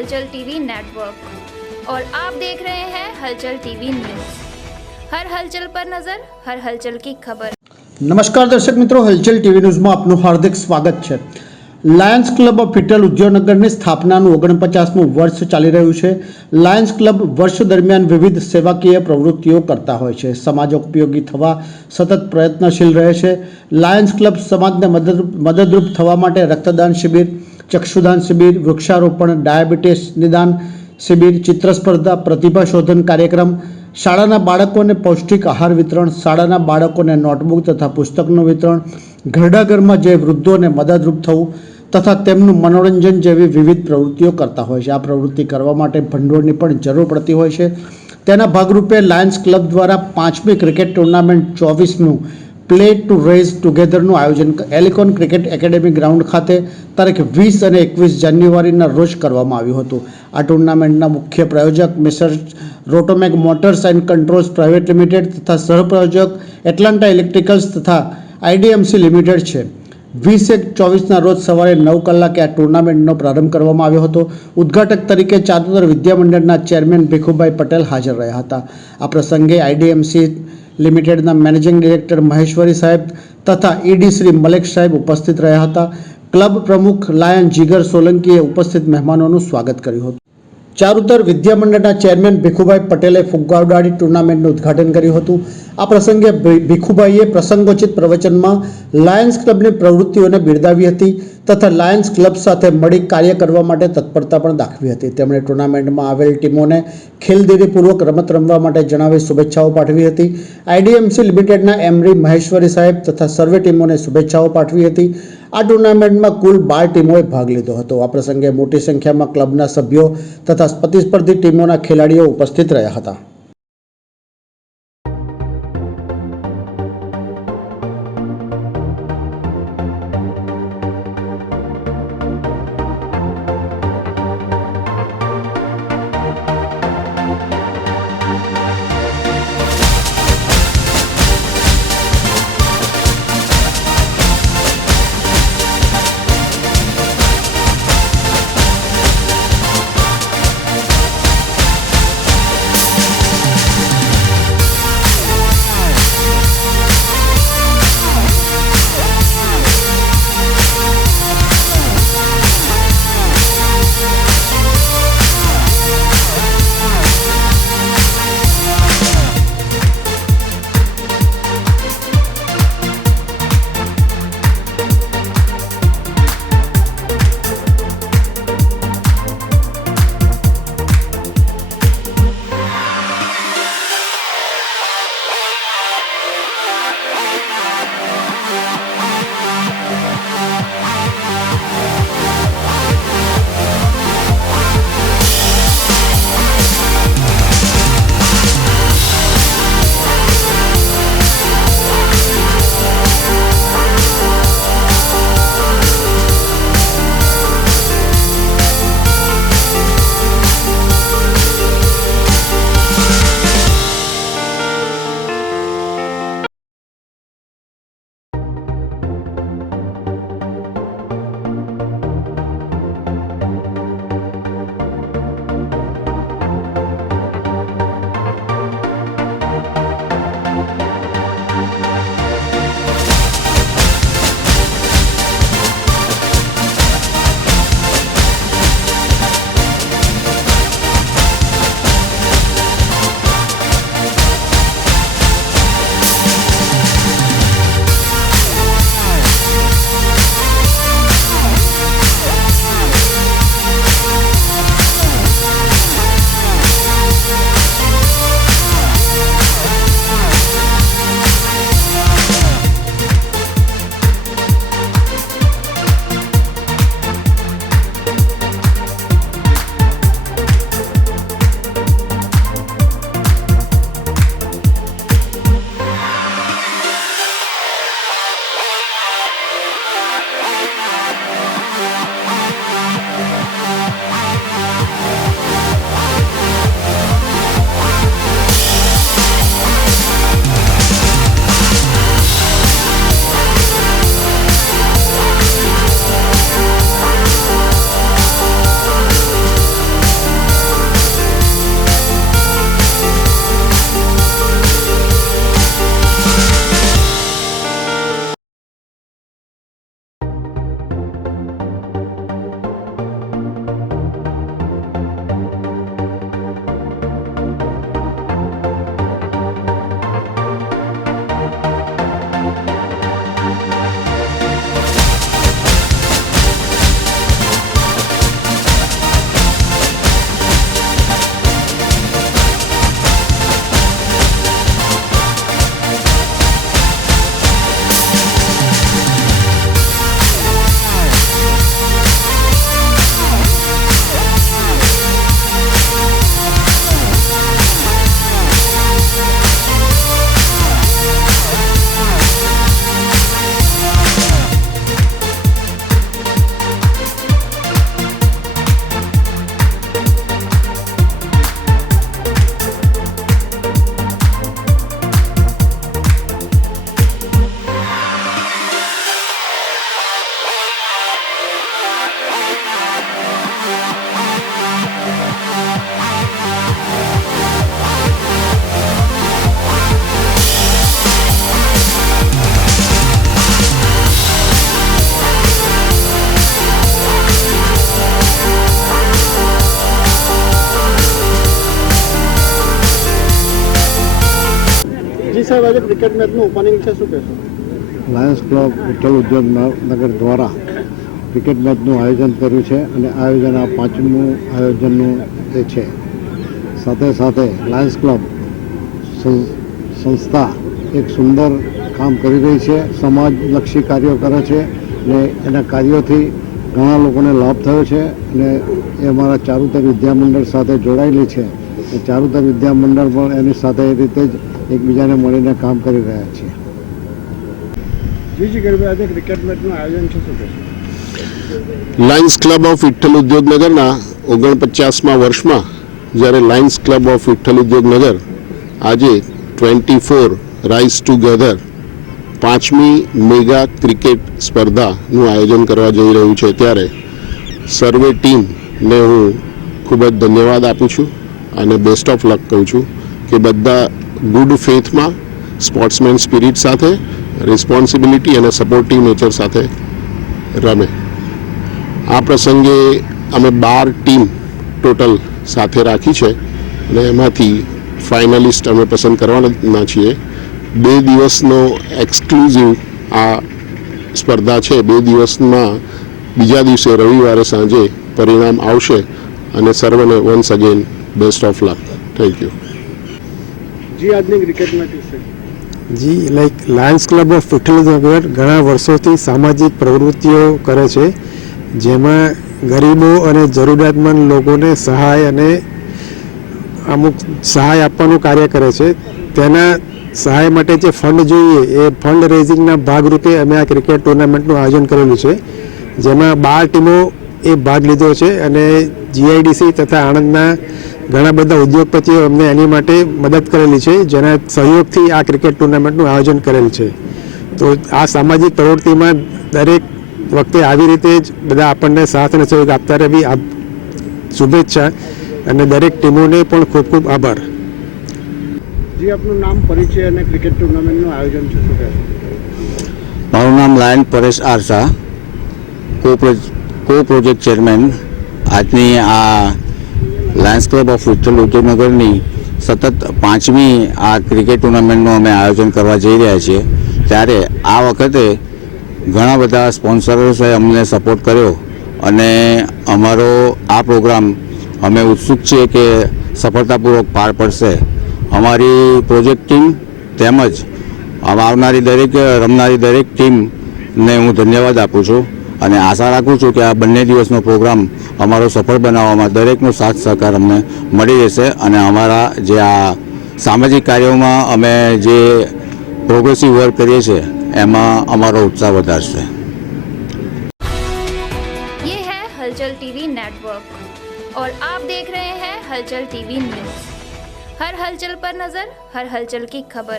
हलचल TV network और आप देख रहे हैं हलचल टीवी न्यूज़। हर हलचल पर नजर, हर हलचल की खबर। नमस्कार दर्शक मित्रों, हलचल टीवी न्यूज़ में आपનું हार्दिक स्वागत છે। લાયન્સ ક્લબ ઓફ ઇટલ ઉદ્યોગનગરની સ્થાપનાનું 49મું વર્ષ ચાલી રહ્યું છે। લાયન્સ ક્લબ વર્ષ દરમિયાન વિવિધ સેવાકીય પ્રવૃત્તિઓ કરતા હોય છે, સમાજોપયોગી થવા સતત પ્રયત્નશીલ રહે છે। લાયન્સ ક્લબ સમાજને મદદરૂપ થવા માટે રક્તદાન શિબિર, ચક્ષુદાન શિબિર, વૃક્ષારોપણ, ડાયાબિટીસ નિદાન શિબિર, ચિત્ર સ્પર્ધા, પ્રતિભા શોધન કાર્યક્રમ, શાળાના બાળકોને પૌષ્ટિક આહાર વિતરણ, શાળાના બાળકોને નોટબુક તથા પુસ્તકનું વિતરણ, ઘરડા ઘરમાં જે વૃદ્ધોને મદદરૂપ થવું તથા તેમનું મનોરંજન જેવી વિવિધ પ્રવૃત્તિઓ કરતા હોય છે। આ પ્રવૃત્તિ કરવા માટે ભંડોળની પણ જરૂર પડતી હોય છે। તેના ભાગરૂપે લાયન્સ ક્લબ દ્વારા 5મી ક્રિકેટ ટુર્નામેન્ટ 24નું પ્લે ટુ રેઝ ટુગેધરનું આયોજન એલિકોન ક્રિકેટ એકેડેમી ગ્રાઉન્ડ ખાતે તારીખ 20 અને 21 જાન્યુઆરીના રોજ કરવામાં આવ્યું હતું। આ ટુર્નામેન્ટના મુખ્ય પ્રાયોજક mister Rotomac motors and controls private limited તથા સહપ્રાયોજક એટલાન્ટા ઇલેક્ટ્રિકલ્સ તથા IDMC લિમિટેડ છે। 20/1/24ના રોજ સવારે 9 કલાકે આ ટુર્નામેન્ટનો પ્રારંભ કરવામાં આવ્યો હતો। ઉદ્ઘાટક તરીકે ચારુતર વિદ્યામંડળના ચેરમેન ભીખુભાઈ પટેલ હાજર રહ્યા હતા। આ પ્રસંગે IDMC લિમિટેડના મેનેજિંગ ડિરેક્ટર મહેશ્વરી સાહેબ તથા ED શ્રી મલેક સાહેબ ઉપસ્થિત રહ્યા હતા। ક્લબ પ્રમુખ લાયન જીગર સોલંકીએ ઉપસ્થિત મહેમાનોનું સ્વાગત કર્યું હતું। ચારુતર વિદ્યામંડળના ચેરમેન ભીખુભાઈ પટેલે ફુગ્ગા ઉડાડી ટુર્નામેન્ટનું ઉદ્ઘાટન કર્યું હતું। આ પ્રસંગે ભીખુભાઈએ પ્રસંગોચિત પ્રવચનમાં લાયન્સ ક્લબની પ્રવૃત્તિઓને બિરદાવી હતી તથા લાયન્સ ક્લબ સાથે મળી કાર્ય કરવા માટે તત્પરતા પણ દાખવી હતી। તેમણે ટુર્નામેન્ટમાં આવેલ ટીમોને ખેલદિલીપૂર્વક રમત રમવા માટે જણાવી શુભેચ્છાઓ પાઠવી હતી। IDMC લિમિટેડના એમડી મહેશ્વરી સાહેબ તથા સર્વે ટીમોને શુભેચ્છાઓ પાઠવી હતી। આ ટુર્નામેન્ટમાં કુલ 12 ટીમોએ ભાગ લીધો હતો। આ પ્રસંગે મોટી સંખ્યામાં ક્લબના સભ્યો તથા પ્રતિસ્પર્ધી ટીમોના ખેલાડીઓ ઉપસ્થિત રહ્યા હતા। જી સાહેબ, આજે ક્રિકેટ મેચનું ઓપનિંગ છે, શું કહેશો? લાયન્સ ક્લબ વિઠ્ઠલ ઉદ્યોગનગર દ્વારા ક્રિકેટ મેચનું આયોજન કર્યું છે અને આયોજન આ 5મું આયોજનનું એ છે. સાથે સાથે લાયન્સ ક્લબ સંસ્થા એક સુંદર કામ કરી રહી છે, સમાજલક્ષી કાર્યો કરે છે અને એના કાર્યોથી ઘણા લોકોને લાભ થયો છે અને એ અમારા ચારુતર વિદ્યામંડળ સાથે જોડાયેલી છે. એ ચારુતર વિદ્યામંડળ પણ એની સાથે એ રીતે જ એકબીજાને મળીને કામ કરી રહ્યા છે. જી ગરબે આજે ક્રિકેટ મેચનું આયોજન છે, શું કહેશો? લાયન્સ ક્લબ ઓફ વિઠ્ઠલ ઉદ્યોગનગરના 49મા વર્ષમાં જ્યારે Lions club of Vitthal Udyognagar આજે 24 રાઇઝ ટુગેધર 5મી મેગા ક્રિકેટ સ્પર્ધાનું આયોજન કરવા જઈ રહ્યું છે, ત્યારે સર્વે ટીમને હું ખૂબ જ ધન્યવાદ આપું છું અને બેસ્ટ ઓફ લક કહું છું કે બધા ગુડ ફેથમાં સ્પોર્ટ્સમેન સ્પિરિટ સાથે રિસ્પોન્સિબિલિટી અને સપોર્ટિવ નેચર સાથે રમે. આ પ્રસંગે અમે 12 ટીમ ટોટલ સાથે રાખી છે અને એમાંથી ફાઇનલિસ્ટ અમે પસંદ કરવાના છીએ. 2 દિવસનો એક્સક્લુઝિવ આ સ્પર્ધા છે. 2 દિવસમાં બીજા દિવસે રવિવારે સાંજે પરિણામ આવશે અને સર્વને once again best of luck. Thank you. જી આજની ક્રિકેટ મેચ વિશે જી લાયન્સ ક્લબ ઓફ વિઠ્ઠલનગર ઘણા વર્ષોથી સામાજિક પ્રવૃત્તિઓ કરે છે, જેમાં ગરીબો અને જરૂરિયાતમંદ લોકોને સહાય અને અમુક સહાય આપવાનું કાર્ય કરે છે. તેના સહાય માટે જે ફંડ જોઈએ એ ફંડ રેઝિંગના ભાગરૂપે અમે આ ક્રિકેટ ટુર્નામેન્ટનું આયોજન કરેલું છે, જેમાં 12 ટીમો એ ભાગ લીધો છે અને જીઆઈડીસી તથા આણંદના ઘણા બધા ઉદ્યોગપતિઓ અમને એની માટે મદદ કરેલી છે, જેના સહયોગથી આ ક્રિકેટ ટુર્નામેન્ટનું આયોજન કરેલ છે. તો આ સામાજિક પ્રવૃત્તિમાં દરેક વખતે આવી રીતે જ બધા આપણને સાથ અને સહયોગ આપતા રહેવી શુભેચ્છા અને દરેક ટીમોને પણ ખૂબ ખૂબ આભાર. જી આપનું નામ, પરિચય અને ક્રિકેટ ટુર્નામેન્ટનું આયોજન છે, શું કહેશો? મારું નામ લાયન પરેશ આરસા, કો પ્રોજેક્ટ ચેરમેન. આજની આ લાયન્સ ક્લબ ઓફ વિઠ્ઠલ ઉદ્યોગનગરની સતત 5મી આ ક્રિકેટ ટુર્નામેન્ટનું અમે આયોજન કરવા જઈ રહ્યા છીએ, ત્યારે આ વખતે ઘણા બધા સ્પોન્સરોએ અમને સપોર્ટ કર્યો અને અમારો આ પ્રોગ્રામ અમે ઉત્સુક છીએ કે સફળતાપૂર્વક પાર પડશે. અમારી પ્રોજેક્ટ ટીમ તેમજ રમનારી દરેક ટીમને હું ધન્યવાદ આપું છું અને આશા રાખું છું કે આ બંને દિવસનો પ્રોગ્રામ અમારો સફળ બનાવવામાં દરેકનો સાથ સહકાર અમને મળી રહેશે અને અમારા જે આ સામાજિક કાર્યોમાં અમે જે પ્રોગ્રેસિવ વર્ક કરીએ છીએ એમાં અમારો ઉત્સાહ વધારશે. ये है हलचल टीवी नेटवर्क और आप देख रहे हैं हलचल टीवी न्यूज. हर हलचल पर नजर, हर हलचल की खबर.